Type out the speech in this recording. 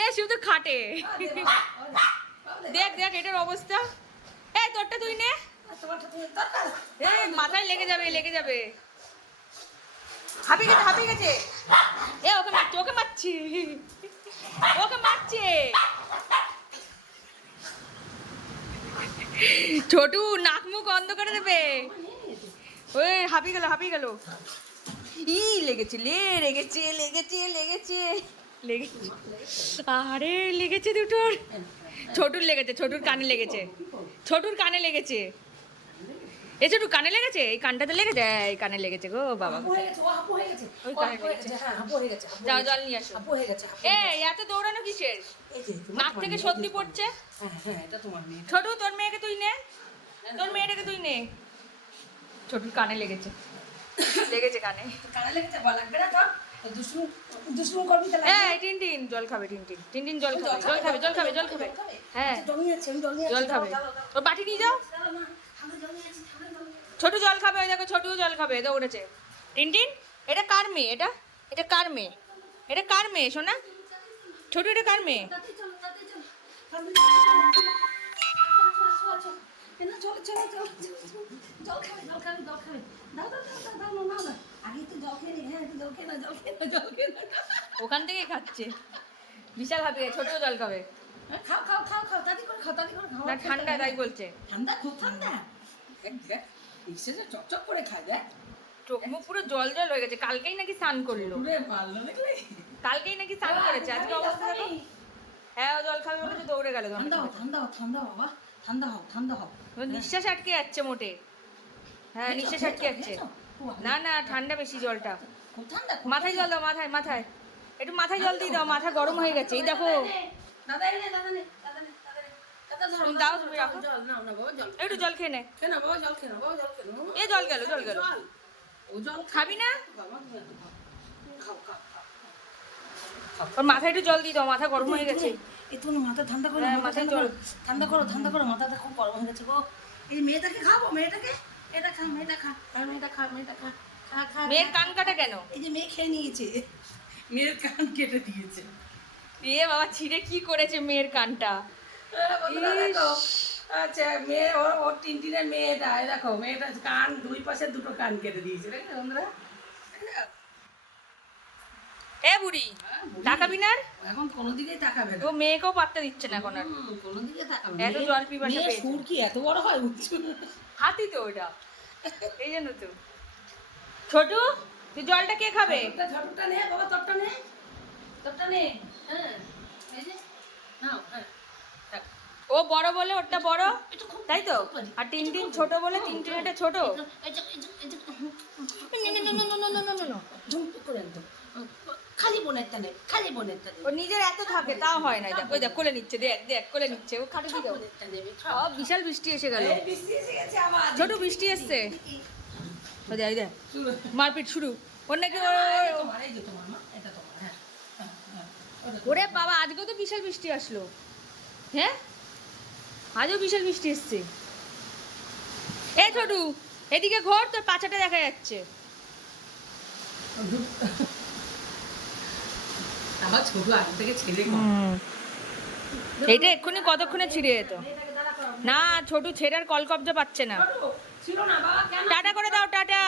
এ শুধু খাটে। দেখ দেখ এটার অবস্থা। এই তোরটা তুই নে, মাথায় লেগে যাবে লেগে যাবে। হাঁপিয়ে গেছে। এ ওকে মারছি ওকে মারছি ওকে মারছে। ছোটু নাক মুখ বন্ধ করে দেবে। ওই হাঁপিয়ে গেল। ই লেগেছে লেগেছে। আরে লেগেছে দুটোর। ছোটুর লেগেছে, ছোটুর কানে লেগেছে। এ ছোটু কানে লেগেছে, এই কানটাতে লেগেছে, এই কানে লেগেছে গো বাবা। ওই কানে লেগেছে। যাও জল নিয়ে আসো। এ এত দৌড়ানো কিসের? নাক থেকে সত্যি পড়ছে। ছোটু তোর মেয়েকে তুই নে, তোর মেয়েটাকে তুই নে। ছোটুর কানে লেগেছে কানে। এই টিনটিন জল খাবে, টিনটিন জল খাবে। হ্যাঁ জল খাবে। ও বাটি নিয়ে যাও। ছোটু জল খাবে, ওই দেখো ছোটু জল খাবে, দৌড়েছে। টিনটিন এটা কার মেয়ে? এটা কার মেয়ে সোনা? ছোটু এটা কার মেয়ে? ওখান থেকেই খাচ্ছে। বিশাল হাতে ছোট জল খাবে। না ঠান্ডা তাই বলছে। চকচক করে খায় দেখ, চোখ মুখ পুরো জল হয়ে গেছে। কালকেই নাকি স্নান করলো, করেছে। আজকে অবস্থা দেখো। হ্যাঁ ও জল খাবে বলেছে, দৌড়ে গেল। ঠান্ডা হও। নিঃশ্বাস আটকে যাচ্ছে মোটে। হ্যাঁ নিঃশ্বাস আটকে যাচ্ছে। না ঠান্ডা বেশি জলটা। মাথায় জল দাও, মাথায় একটু মাথায় জল দিয়ে দাও, মাথা গরম হয়ে গেছে। এই দেখো দাও, তুমি রাখো। একটু জল খেয়ে নে। এ জল গেল। খাবি না? ওর মাথায় একটু জল দিয়ে দাও, মাথা গরম হয়ে গেছে। মাথা ঠান্ডা করো, মাথায় জল ঠান্ডা করো, মাথাটা খুব গরম হয়ে গেছে গো। এই মেয়েটাকে খাবো, এটা খা, মেয়েটা খা। মেয়ের কান কাটা কেন? এই যে মেয়ে খেয়ে নিয়েছে, মেয়ের কান কেটে দিয়েছে। এ বাবা ছিঁড়ে কি করেছে মেয়ের কানটা। আচ্ছা মেয়ে ওর টিনটিনের মেয়েটা, দেখো মেয়েটা কান দুই পাশে দুটো কান কেটে দিয়েছে। বন্ধুরা এ বুড়ি তাকাবি না? এখন কোনো দিকেই তাকাবে না। ও মেয়েকেও পাত্তা দিচ্ছে না এখন আর। কোনো দিকে তাকাবে না। এত জল পিপাসা পেয়েছে। সুর কি এত বড় হয়? হাতি তো ওটা, এই জন্য তো। ছোটু তুই জলটা কে খাবে? ছোটটা নে বাবা, তোরটা নে। হ্যাঁ এই যে নাও। হ্যাঁ ও বড় বলে ওটা বড়, তাই তো? আর টিনটিন ছোট বলে টিনটিন এটা ছোট। খালি বোনেরটা নে। ও নিজের এত থাকে তাও হয় না। দেখ ওই দেখ কোলে নিচ্ছে, দেখ কোলে নিচ্ছে। ও খাটে দিকে বিশাল বৃষ্টি এসে গেল। ছোট বৃষ্টি এসছে। দেখ মারপিট শুরু। ওর নাকি ওরে বাবা আজকেও তো বিশাল বৃষ্টি আসলো। হ্যাঁ আজও বিশাল বৃষ্টি এসছে। এ ছোটু এদিকে ঘোর, তোর পাছাটা দেখা যাচ্ছে। আমার ছোট আগে থেকে ছেলে এইটা এক্ষুনি কতক্ষণে ছিঁড়ে যেত। না ছোটু ছেড়ার কলকব্জা পাচ্ছে না। টাটা করে দাও, টাটা।